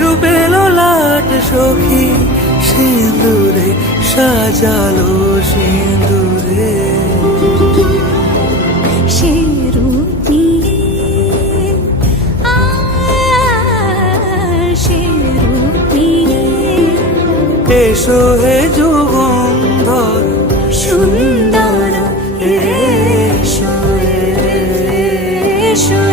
রূপের লাট সখী সিঁদুরে সাজালো সিঁদুরে। সে রূপ নিয়ে সে রূপ নিয়ে এসো হে যুগন্ধর সুন্দর এসো এসো